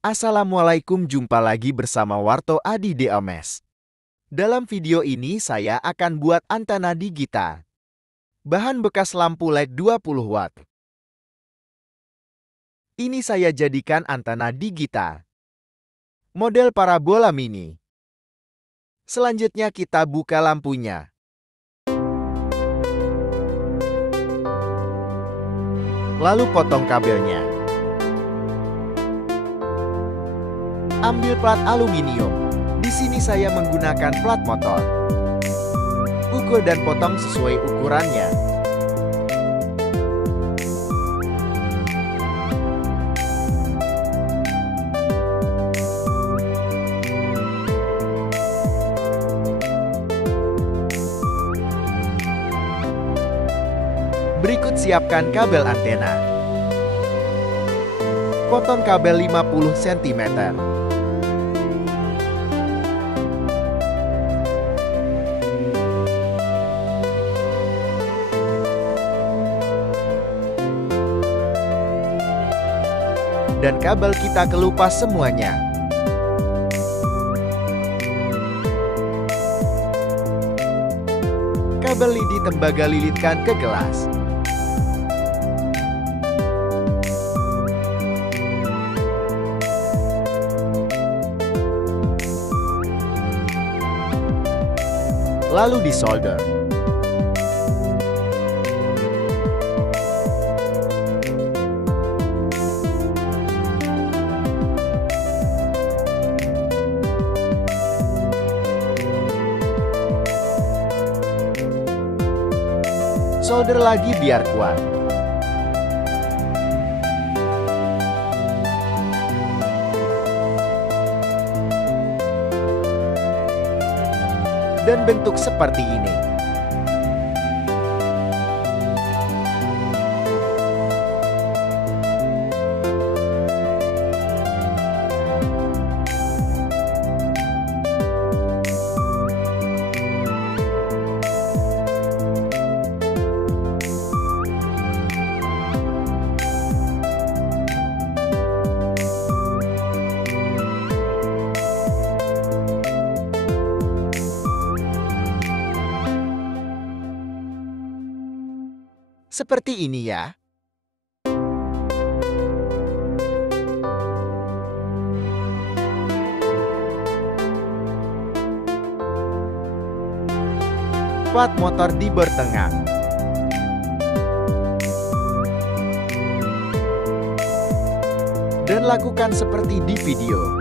Assalamualaikum, jumpa lagi bersama Warto Adi Deomes. Dalam video ini saya akan buat antena digital. Bahan bekas lampu LED 20 watt. Ini saya jadikan antena digital. Model parabola mini. Selanjutnya kita buka lampunya. Lalu potong kabelnya. Ambil plat aluminium. Di sini saya menggunakan plat motor. Ukur dan potong sesuai ukurannya. Berikut siapkan kabel antena. Potong kabel 50 cm. Dan kabel kita kelupas semuanya. Kabel lidi tembaga lilitkan ke gelas. Lalu disolder. Solder lagi biar kuat. Dan bentuk seperti ini. Seperti ini ya. Plat motor di bor tengah. Dan lakukan seperti di video.